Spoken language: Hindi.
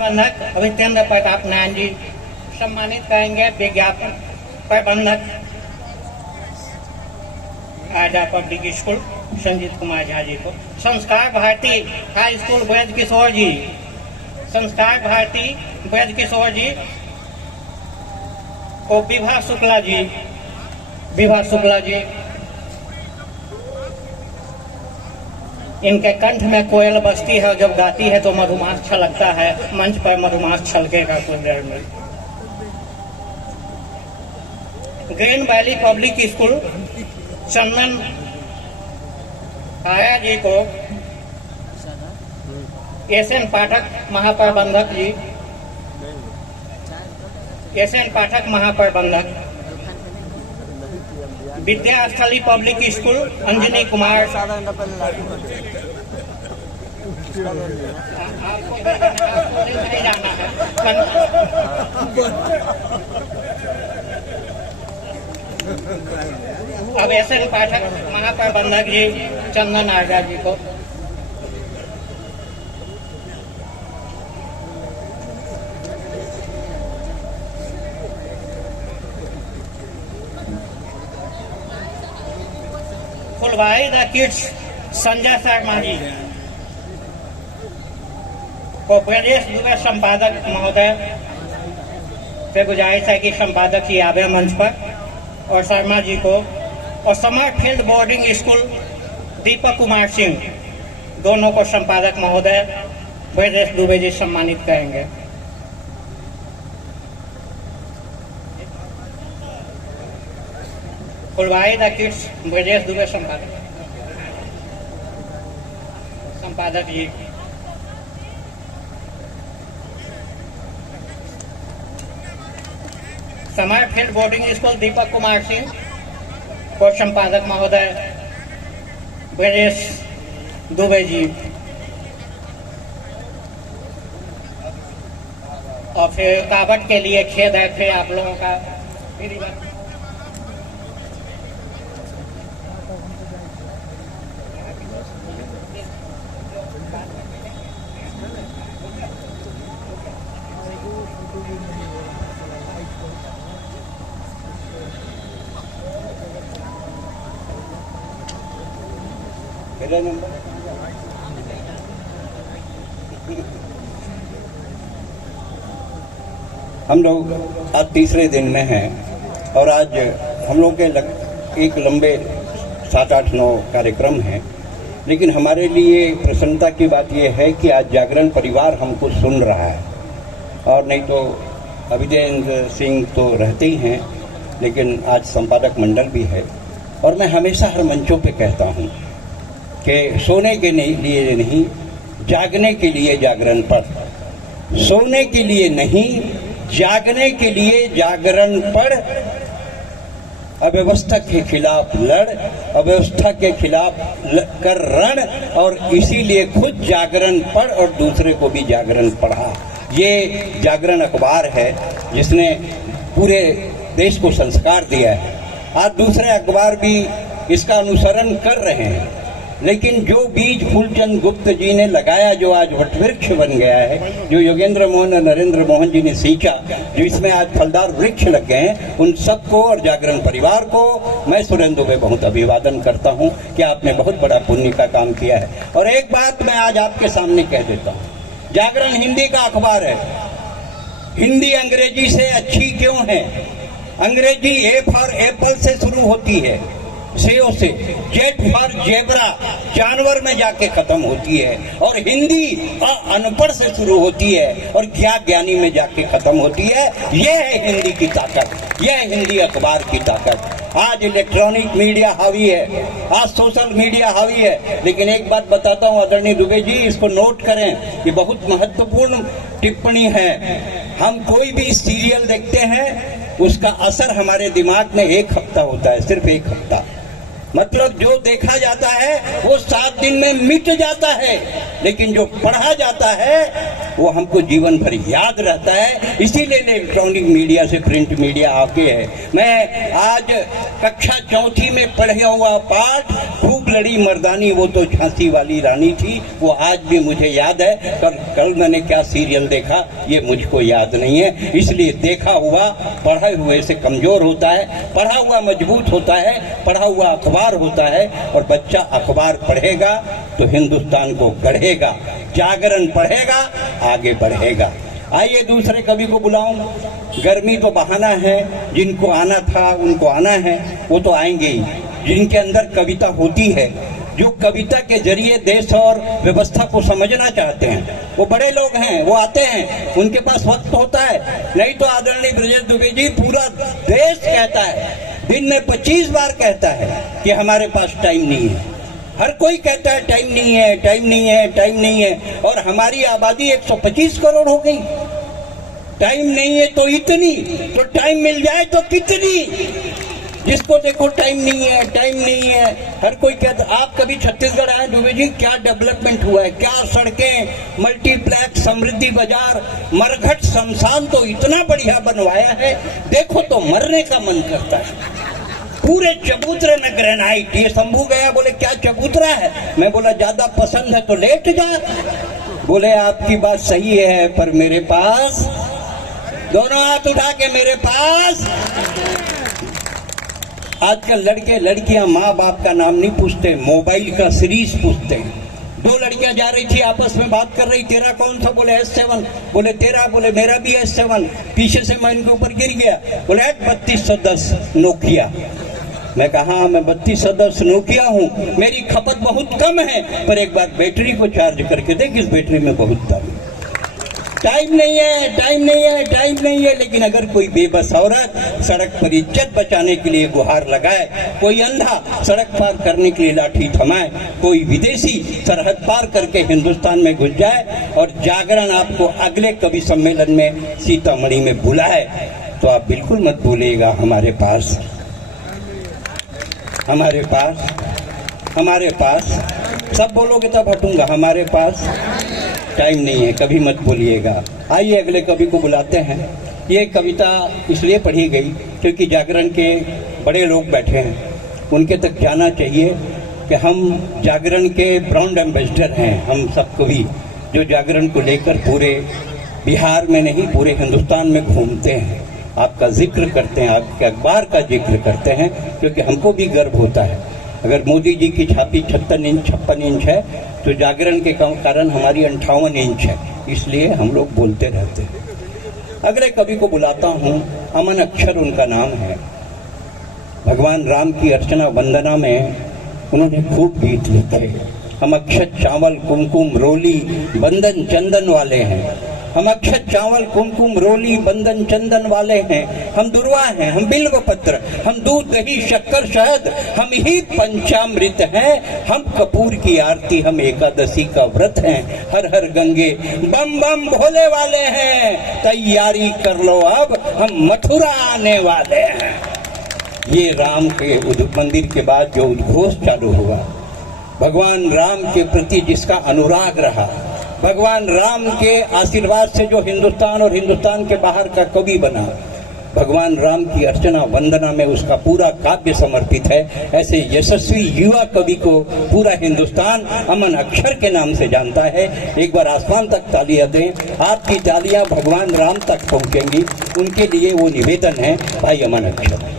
प्रबंधक अभितेंद्र प्रताप नारायण जी सम्मानित करेंगे। विज्ञापन प्रबंधक आजा पब्लिक स्कूल संजीत कुमार झा जी को, संस्कार भारती हाई स्कूल ब्रज किशोर जी, संस्कार भारती ब्रज किशोर जी को विभा शुक्ला जी, इनके कंठ में कोयल बजती है और जब गाती है तो मधुमास छलकता है। मंच पर मधुमास छलकेगा कुछ देर में। ग्रीन वैली पब्लिक स्कूल चंदन आया जी को एसएन पाठक महाप्रबंधक जी, एसएन पाठक महाप्रबंधक, विद्यास्थली पब्लिक स्कूल अंजनी कुमार, अब एसएन पाठक महाप्रबंधक जी चंदन आर्या जी को, फुलवाई द किड्स संजय शर्मा जी को प्रदेश युवा संपादक महोदय से गुजारिश है कि संपादक जी आवे मंच पर, और शर्मा जी को, और summer field boarding school Deepak Kumar Singh दोनों को संपादक महोदय ब्रजेश दुबे जी सम्मानित करेंगे। फुलवाई द किड्स ब्रजेश दुबे संपादक जी, summer field boarding school Deepak Kumar Singh को संपादक महोदय ब्रजेश दुबे जी, और फिर रुकावट के लिए खेद है फिर आप लोगों का हम लोग आज तीसरे दिन में हैं और आज हम लोग के एक लंबे 7-8-9 कार्यक्रम हैं, लेकिन हमारे लिए प्रसन्नता की बात यह है कि आज जागरण परिवार हमको सुन रहा है। और नहीं तो अभितेंद्र सिंह तो रहते ही हैं, लेकिन आज संपादक मंडल भी है। और मैं हमेशा हर मंचों पे कहता हूँ कि सोने के लिए नहीं, जागने के लिए जागरण पढ़, सोने के लिए नहीं, जागने के लिए जागरण पढ़, अव्यवस्था के खिलाफ लड़, अव्यवस्था के खिलाफ कर रण, और इसीलिए खुद जागरण पढ़ और दूसरे को भी जागरण पढ़ा। ये जागरण अखबार है जिसने पूरे देश को संस्कार दिया है। आज दूसरे अखबार भी इसका अनुसरण कर रहे हैं, लेकिन जो बीज फूलचंद गुप्त जी ने लगाया, जो आज वटवृक्ष बन गया है, जो योगेंद्र मोहन और नरेंद्र मोहन जी ने सींचा, जो इसमें आज फलदार वृक्ष लग गए हैं, उन सबको और जागरण परिवार को मैं सुरेंद्र दुबे बहुत अभिवादन करता हूं कि आपने बहुत बड़ा पुण्य का काम किया है। और एक बात मैं आज आपके सामने कह देता हूं, जागरण हिंदी का अखबार है। हिंदी अंग्रेजी से अच्छी क्यों है? अंग्रेजी ए फॉर एप्पल से शुरू होती है, सेव से, जेट फॉर जेबरा जानवर में जाके खत्म होती है, और हिंदी अनपढ़ से शुरू होती है और ज्ञानी में जाके खत्म होती है। यह है हिंदी की ताकत, यह है हिंदी अखबार की ताकत। आज इलेक्ट्रॉनिक मीडिया हावी है, आज सोशल मीडिया हावी है, लेकिन एक बात बताता हूँ आदरणीय दुबे जी, इसको नोट करें, ये बहुत महत्वपूर्ण टिप्पणी है। हम कोई भी सीरियल देखते हैं, उसका असर हमारे दिमाग में 1 हफ्ता होता है, सिर्फ 1 हफ्ता। मतलब जो देखा जाता है वो 7 दिन में मिट जाता है, लेकिन जो पढ़ा जाता है वो हमको जीवन भर याद रहता है। इसीलिए इलेक्ट्रॉनिक मीडिया से प्रिंट मीडिया आके है। मैं आज कक्षा चौथी में पढ़ा हुआ पाठ, खूब लड़ी मर्दानी वो तो झांसी वाली रानी थी, वो आज भी मुझे याद है। कल मैंने क्या सीरियल देखा ये मुझको याद नहीं है। इसलिए देखा हुआ पढ़े हुए से कमजोर होता है, पढ़ा हुआ मजबूत होता है, पढ़ा हुआ अखबार होता है। और बच्चा अखबार पढ़ेगा तो हिंदुस्तान को गढ़ेगा, जागरण पढ़ेगा आगे बढ़ेगा। आइए दूसरे कवि को बुलाऊं। गर्मी तो बहाना है, जिनको आना था उनको आना है, वो तो आएंगे ही। जिनके अंदर कविता होती है, जो कविता के जरिए देश और व्यवस्था को समझना चाहते हैं, वो बड़े लोग हैं, वो आते हैं, उनके पास वक्त होता है। नहीं तो आदरणीय ब्रजेश दुबे जी, पूरा देश कहता है, दिन में 25 बार कहता है कि हमारे पास टाइम नहीं है। हर कोई कहता है टाइम नहीं है, टाइम नहीं है, टाइम नहीं है। और हमारी आबादी 125 करोड़ हो गई। टाइम नहीं है तो इतनी, तो टाइम मिल जाए तो कितनी। जिसको देखो टाइम नहीं है, टाइम नहीं है। हर कोई कहता। आप कभी छत्तीसगढ़ आए दुबे जी, क्या डेवलपमेंट हुआ है, क्या सड़कें, मल्टीप्लेक्स, समृद्धि बाजार, मरघट शमशान तो इतना बढ़िया बनवाया है, देखो तो मरने का मन करता है। पूरे चबूतरे में ग्रेनाइट। ये शंभू गया, बोले क्या चबूतरा है? मैं बोला ज्यादा पसंद है तो लेट जा। बोले आपकी बात सही है, पर मेरे पास, दोनों हाथ उठा के मेरे पास। आजकल लड़के लड़कियां माँ बाप का नाम नहीं पूछते, मोबाइल का सीरीज पूछते हैं। 2 लड़कियां जा रही थी, आपस में बात कर रही, तेरा कौन सा? बोले S7। बोले तेरा? बोले मेरा भी S7। पीछे से मैं इनके ऊपर गिर गया। बोले 3210 नोकिया। मैं कहा मैं 3210 नोकिया हूँ, मेरी खपत बहुत कम है, पर एक बार बैटरी को चार्ज करके देख, इस बैटरी में बहुत दम। टाइम नहीं है, टाइम नहीं है, टाइम नहीं है। लेकिन अगर कोई बेबस औरत सड़क पर इज्जत बचाने के लिए गुहार लगाए, कोई अंधा सड़क पार करने के लिए लाठी थमाए, कोई विदेशी सरहद पार करके हिंदुस्तान में घुस जाए, और जागरण आपको अगले कवि सम्मेलन में सीतामढ़ी में बुलाए, तो आप बिल्कुल मत भूलिएगा हमारे पास, हमारे पास, हमारे पास। सब बोलोगे तब हटूंगा। हमारे पास टाइम नहीं है, कभी मत बोलिएगा। आइए अगले कवि को बुलाते हैं। ये कविता इसलिए पढ़ी गई क्योंकि जागरण के बड़े लोग बैठे हैं, उनके तक जाना चाहिए कि हम जागरण के ब्रांड एम्बेसडर हैं। हम सब कवि जो जागरण को लेकर पूरे बिहार में नहीं पूरे हिंदुस्तान में घूमते हैं, आपका जिक्र करते हैं, आपके अखबार का जिक्र करते हैं, क्योंकि हमको भी गर्व होता है। अगर मोदी जी की छापी 56 इंच 56 इंच है, तो जागरण के कारण हमारी 58 इंच है, इसलिए हम लोग बोलते रहते हैं। अगले कवि को बुलाता हूँ। अमन अक्षर उनका नाम है। भगवान राम की अर्चना वंदना में उन्होंने खूब गीत लिखे। हम अक्षत चावल कुमकुम रोली बंधन चंदन वाले हैं, हम अक्षत चावल कुमकुम रोली बंधन चंदन वाले हैं, हम दुर्वा हैं, हम बिल्व पत्र, हम दूध दही शक्कर शहद, हम ही पंचामृत हैं, हम कपूर की आरती, हम एकादशी का व्रत हैं, हर हर गंगे बम बम भोले वाले हैं, तैयारी कर लो अब हम मथुरा आने वाले हैं। ये राम के मंदिर के बाद जो उद्घोष चालू हुआ, भगवान राम के प्रति जिसका अनुराग रहा, भगवान राम के आशीर्वाद से जो हिंदुस्तान और हिंदुस्तान के बाहर का कवि बना, भगवान राम की अर्चना वंदना में उसका पूरा काव्य समर्पित है। ऐसे यशस्वी युवा कवि को पूरा हिंदुस्तान अमन अक्षर के नाम से जानता है। एक बार आसमान तक तालियां दें, आपकी तालियां भगवान राम तक पहुंचेंगी। उनके लिए वो निवेदन है, भाई अमन अक्षर।